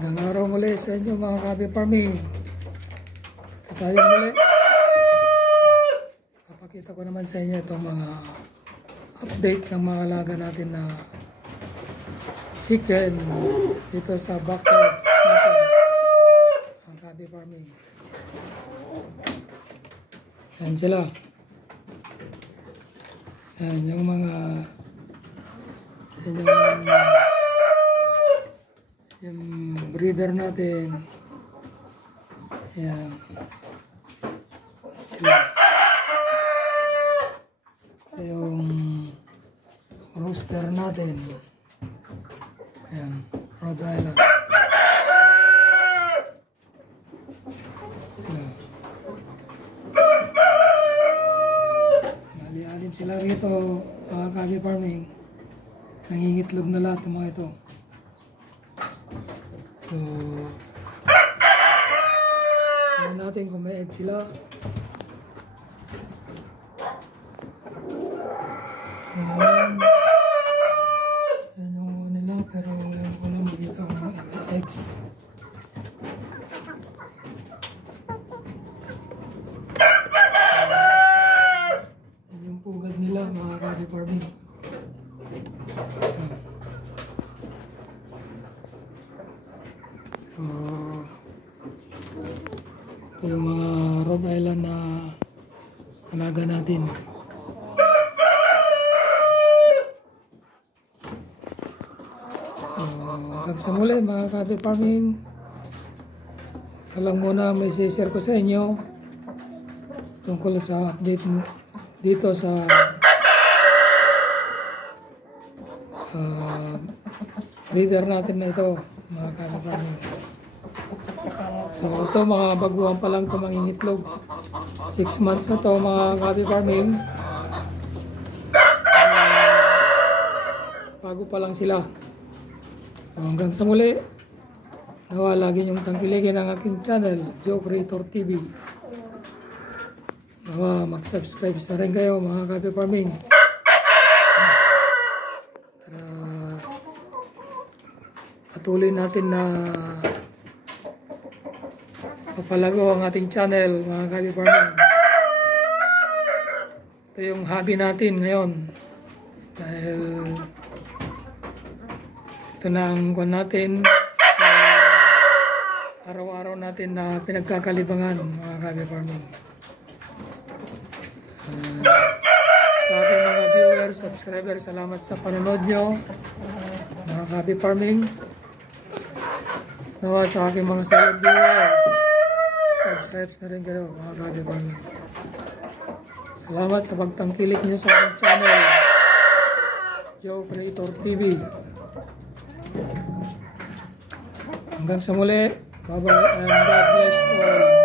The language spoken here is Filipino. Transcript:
Magandang araw muli sa inyo mga Kabi Farming. Tayo muli. Papakita ko naman sa inyo itong mga update ng mga alaga natin na chicken dito sa backyard natin, ang Kabi Farming. Yan sila. Yan yung mga yung breeder natin. Yan sila. Yung rooster natin. Yan, Rhode Island. Mali-alim sila rito, mga Kabi Farming. Nangingitlog na lahat ng mga ito. So, tingnan natin kung may egg sila. Yan yung nila, pero wala makita ang mga eggs. Yan yung pugad nila, mga Kabi Farming. So, ito yung mga Rhode Island na alaga natin. Hanggang sa muli mga Kabi Farming, lang muna may share ko sa inyo tungkol sa update dito sa breeder natin na ito, mga Kabi Farming. So ito mga baguhan pa lang ito mangingitlog. 6 months na ito mga Kabi Farming. Bago pa lang sila. So, hanggang sa muli, nawa lagi niyong tangkilikin ang aking channel, Joe Creator TV. Nawa mag-subscribe sa rin kayo mga Kabi Farming. Patuloy natin na papalago ang ating channel mga Kabi Farming. Ito yung hobby natin ngayon dahil ito na ang kwan natin, araw-araw natin na pinagkakalibangan mga Kabi Farming. Sa ating mga viewers, subscribers, salamat sa panonood nyo mga Kabi Farming. Nawa sa aking mga silent viewer, subscribe na rin kayo mga Kabi Farming. Salamat sa pagtangkilik nyo sa aking channel, Joe Creator TV. Hanggang sa muli, bye bye and God bless all.